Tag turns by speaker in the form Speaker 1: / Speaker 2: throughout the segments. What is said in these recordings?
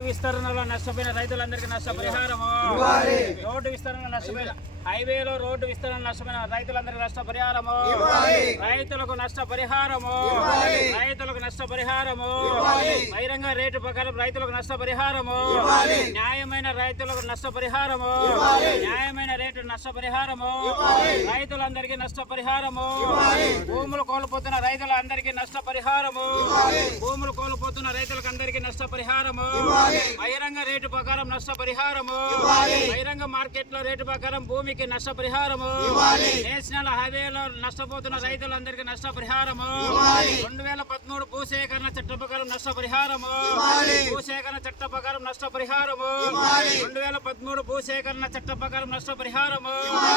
Speaker 1: విస్తరణలో నష్టపోయిన రైతులందరికీ నష్టపరిహారము, రోడ్డు విస్తరణలో నష్టపోయిన హైవేలో రోడ్డు విస్తరణ నష్టమైన రైతులందరికీ నష్టపరిహారము, రైతులకు నష్టపరిహారము, రైతులకు నష్టపరిహారము, బహిరంగ రేటు ప్రకారం రైతులకు నష్టపరిహారము, న్యాయమైన రైతులకు నష్టపరిహారము, న్యాయమైన రేటు నష్టపరిహారము, రైతులందరికీ నష్టపరిహారము, భూములు కోల్పోతున్న రైతులందరికీ నష్టపరిహారము, భూములు కోల్పోతున్న రైతులకు అందరికీ నష్టపరిహారము, బహిరంగ రేటు ప్రకారం నష్టపరిహారము, బహిరంగ మార్కెట్ లో రేటు ప్రకారం భూమికి నష్టపరిహారము, నేషనల్ హైవేలో నష్టపోతున్న రైతులందరికీ నష్టపరిహారము, 2013 భూసేకరణ చట్ట ప్రకారం నష్టపరిహారము, భూసేకరణ చట్ట ప్రకారం నష్టపరిహారము, 2013 భూసేకరణ చట్ట ప్రకారం నష్టపరిహారము.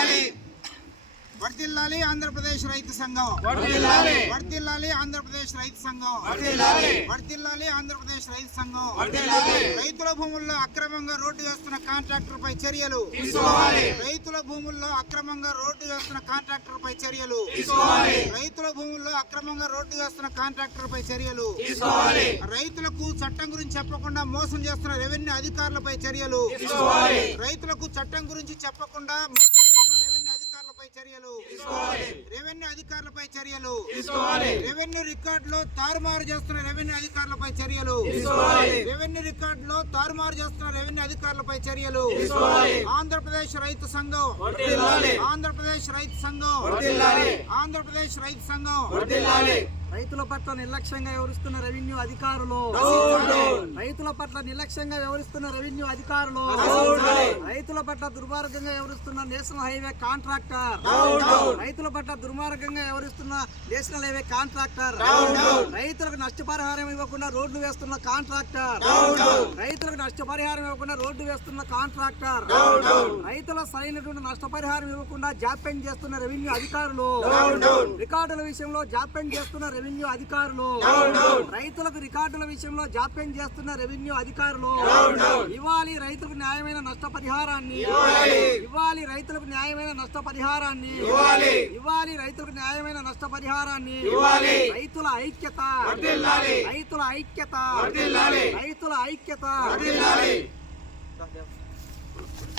Speaker 2: వర్ధిల్లాలి ఆంధ్రప్రదేశ్ రైతు సంఘం, వర్ధిల్లాలి ఆంధ్రప్రదేశ్ రైతు సంఘం, వర్ధిల్లాలి ఆంధ్రప్రదేశ్ రైతు సంఘం. రైతుల భూముల్లో అక్రమంగా రోడ్డు వేస్తున్న కాంట్రాక్టర్ పై చర్యలు, రైతుల భూముల్లో అక్రమంగా రోడ్డు వేస్తున్న కాంట్రాక్టర్ పై చర్యలు, రైతుల భూముల్లో అక్రమంగా రోడ్డు వేస్తున్న కాంట్రాక్టర్ పై చర్యలు, రైతులకు చట్టం గురించి చెప్పకుండా మోసం చేస్తున్న రెవెన్యూ అధికారులపై చర్యలు, రైతులకు చట్టం గురించి చెప్పకుండా మోసం చేస్తున్న చర్యలు, రెవెన్యూ అధికారులపై చర్యలు, రెవెన్యూ రికార్డులో తారుమారు చేస్తున్న రెవెన్యూ అధికారులపై చర్యలు, రెవెన్యూ రికార్డులో తారుమారు చేస్తున్న రెవెన్యూ అధికారులపై చర్యలు. ఆంధ్రప్రదేశ్ రైతు సంఘం, ఆంధ్రప్రదేశ్ రైతు సంఘం, ఆంధ్రప్రదేశ్ రైతు సంఘం.
Speaker 3: రైతుల పట్ల నిర్లక్ష్యంగా వ్యవహరిస్తున్న రెవెన్యూ అధికారులు, రైతుల పట్ల నిర్లక్ష్యంగా వ్యవహరిస్తున్న రెవెన్యూ అధికారులు, రైతుల పట్ల దుర్మార్గంగా వ్యవహరిస్తున్న నేషనల్ హైవే కాంట్రాక్టర్, రైతుల పట్ల దుర్మార్గంగా వ్యవహరిస్తున్న నేషనల్ హైవే కాంట్రాక్టర్, రైతులకు నష్టపరిహారం ఇవ్వకుండా రోడ్లు వేస్తున్న కాంట్రాక్టర్, రైతులకు నష్టపరిహారం ఇవ్వకుండా రోడ్డు వేస్తున్న కాంట్రాక్టర్, రైతుల సరైనటువంటి నష్టపరిహారం ఇవ్వకుండా జాప్యం చేస్తున్న రెవెన్యూ అధికారులు, రికార్డుల విషయంలో జాప్యం చేస్తున్న రెవెన్యూ అధికారులు, రైతులకు రికార్డుల విషయంలో జాప్యం చేస్తున్న రెవెన్యూ అధికారులు. ఇవ్వాలి రైతులకు న్యాయమైన నష్టపరిహారాన్ని, ఇవ్వాలి రైతులకు న్యాయమైన నష్టపరిహారాన్ని, ఇవ్వాలి రైతులకు న్యాయమైన నష్టపరిహారాన్ని. రైతుల ఐక్యత, రైతుల ఐక్యత, రైతుల ఐక్యత.